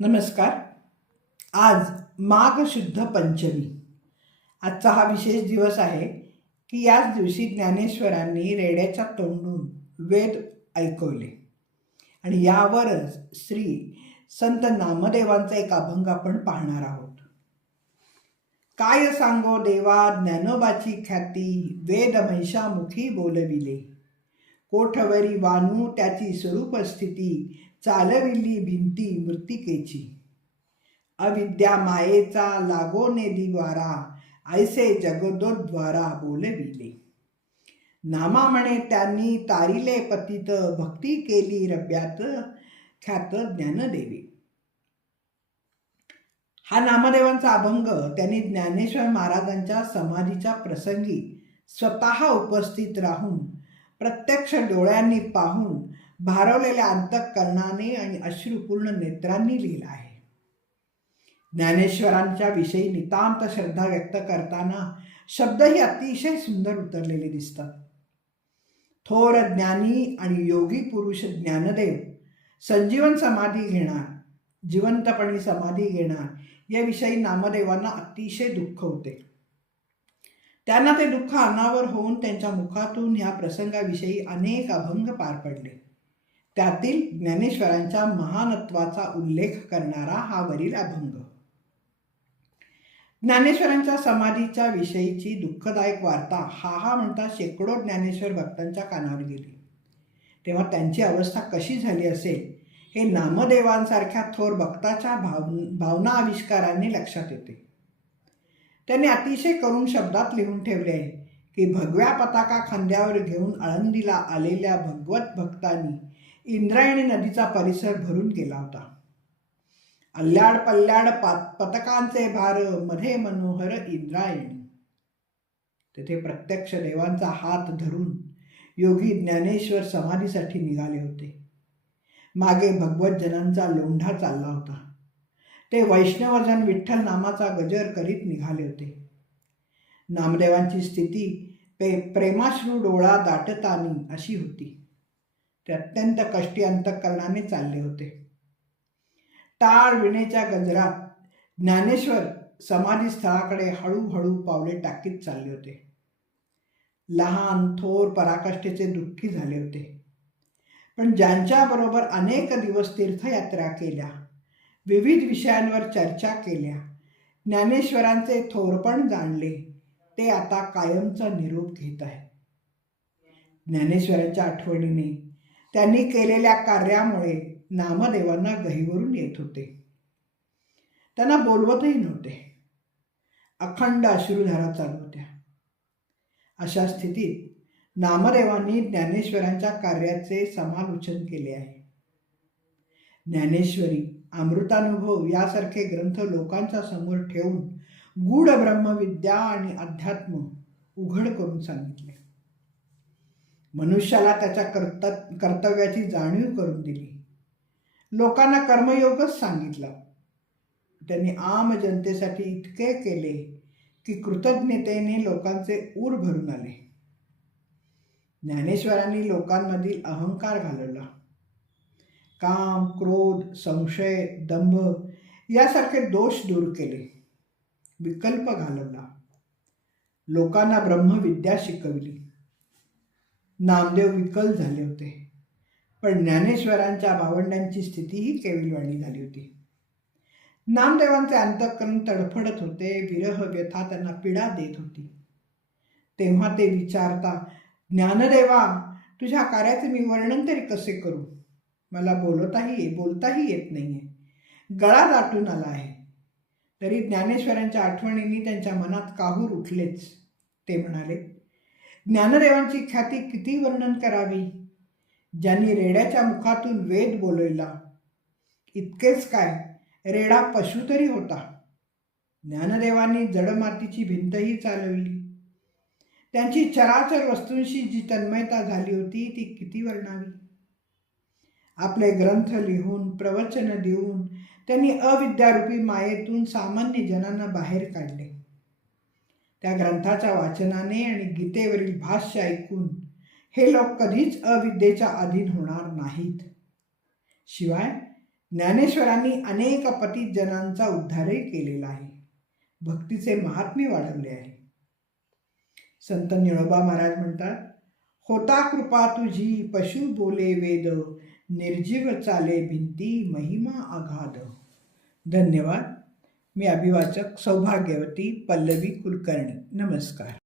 नमस्कार. आज माघ शुद्ध पंचमी. आजचा हा विशेष दिवस आहे की याच दिवशी ज्ञानेश्वरांनी रेड्याच्या तोंडून वेद ऐकवले. आणि यावरच श्री संत नामदेवांचा एक अभंग आपण पाहणार आहोत. काय सांगो देवा ज्ञानोबाची ख्याती वेद महिषामुखी बोलविले. कोठवरी वानू त्याची स्वरूप स्थिती चालविली भिंती मृत्तिकेची अविद्या मायेचा लागोने दिवारा ऐसे जगदोद्वारा बोलविले. नामा म्हणे त्यांनी तारिले पतित भक्ती केली रब्यात ख्यात ज्ञानदेवी हा नामदेवांचा अभंग त्यांनी ज्ञानेश्वर महाराजांच्या समाधीच्या प्रसंगी स्वतः उपस्थित राहून प्रत्यक्ष डोळ्यांनी पाहून भारवलेल्या अंतःकरणाने आणि अश्रुपूर्ण नेत्रांनी लिहिला आहे. ज्ञानेश्वरांच्या विषयी नितांत श्रद्धा व्यक्त करताना शब्दही अतिशय सुंदर उतरलेले दिसतात. थोर ज्ञानी आणि योगी पुरुष ज्ञानदेव संजीवन समाधी घेणार जिवंतपणी समाधी घेणार याविषयी नामदेवांना अतिशय दुःख होते. त्यांना ते दुःख अनावर होऊन त्यांच्या मुखातून ह्या प्रसंगाविषयी अनेक अभंग पार पडले. त्यातील ज्ञानेश्वरांच्या महानत्वाचा उल्लेख करणारा हा वरील अभंग. ज्ञानेश्वरांच्या समाधीच्या विषयीची दुःखदायक वार्ता हा हा म्हणता शेकडो ज्ञानेश्वर भक्तांच्या कानावर गेली. तेव्हा त्यांची अवस्था कशी झाली असेल हे नामदेवांसारख्या थोर भक्ताच्या भाव भावना आविष्काराने लक्षात येते. त्यांनी अतिशय करून शब्दात लिहून ठेवले आहे की भगव्या पताका खांद्यावर घेऊन आळंदीला आलेल्या भगवत भक्तांनी इंद्रायणी नदीचा परिसर भरून गेला होता. अल्ल्याड पल्ल्याड पात पतकांचे भारमध्ये मनोहर इंद्रायणी. तेथे प्रत्यक्ष देवांचा हात धरून योगी ज्ञानेश्वर समाधीसाठी निघाले होते. मागे भगवतजनांचा लोंढा चालला होता. ते वैष्णवजन विठ्ठल नामाचा गजर करीत निघाले होते. नामदेवांची स्थिती पे प्रेमाश्रू डोळा दाटतानी अशी होती. ते अत्यंत कष्टी अंतकरणाने चालले होते. टाळ विणेच्या गजरात ज्ञानेश्वर समाधी स्थळाकडे हळूहळू पावले टाकीत चालले होते. लहान थोर पराकाष्ठेचे दुःखी झाले होते. पण ज्यांच्याबरोबर अनेक दिवस तीर्थयात्रा केल्या विविध विषयांवर चर्चा केल्या ज्ञानेश्वरांचे थोरपण जाणले ते आता कायमचा निरोप घेत आहे ज्ञानेश्वरांच्या आठवणीने त्यांनी केलेल्या कार्यामुळे नामदेवांना गहीवरून येत होते. त्यांना बोलवतही नव्हते. अखंड अश्रुधारा चालू होत्या. अशा स्थितीत नामदेवांनी ज्ञानेश्वरांच्या कार्याचे समालोचन केले आहे. ज्ञानेश्वरी अमृतानुभव यासारखे ग्रंथ लोकांच्या समोर ठेवून गूढ ब्रह्मविद्या आणि अध्यात्म उघड करून सांगितले. मनुष्याला त्याच्या कर्त कर्तव्याची जाणीव करून दिली. लोकांना कर्मयोगच सांगितला. त्यांनी आम जनतेसाठी इतके केले की कृतज्ञतेने लोकांचे ऊर भरून आले. ज्ञानेश्वरांनी लोकांमधील अहंकार घालवला. काम क्रोध संशय दंभ यासारखे दोष दूर केले. विकल्प घालवला. लोकांना ब्रह्मविद्या शिकवली. नामदेव विकल झाले होते. पण ज्ञानेश्वरांच्या भावंडांची स्थितीही केविलवाणी झाली होती. नामदेवांचे अंतःकरण तडफडत होते विरह व्यथा त्यांना पीडा देत होती. तेव्हा ते विचारता ज्ञानदेवा तुझ्या कार्याचे मी वर्णन तरी कसे करू? मला बोलताही बोलताही येत नाही आहे गळा दाटून आला आहे. तरी ज्ञानेश्वरांच्या आठवणींनी त्यांच्या मनात काहूर उठलेच. ते म्हणाले ज्ञानदेवांची ख्याती किती वर्णन करावी? ज्यांनी रेड्याच्या मुखातून वेद बोलविला. इतकेच काय? रेडा पशु तरी होता. ज्ञानदेवांनी जडमातीची भिंतही चालवली. त्यांची चराचर वस्तूंशी जी तन्मयता झाली होती ती किती वर्णावी? आपले ग्रंथ लिहून प्रवचन देऊन त्यांनी अविद्यारूपी मायेतून सामान्य जनांना बाहेर काढले. त्या ग्रंथाच्या वाचनाने आणि गीतेवरील भाष्य ऐकून हे लोक कधीच अविद्येच्या अधीन होणार नाहीत. शिवाय ज्ञानेश्वरांनी अनेक पतित जनांचा उद्धारही केलेला आहे. भक्तीचे महात्म्य वाढवले आहे. संत निळोबा महाराज म्हणतात होता कृपा तुझी पशु बोले वेद निर्जीव चाले भिंती महिमा अगाध धन्यवाद. मी अभिवाचक सौभाग्यवती पल्लवी कुलकर्णी. नमस्कार.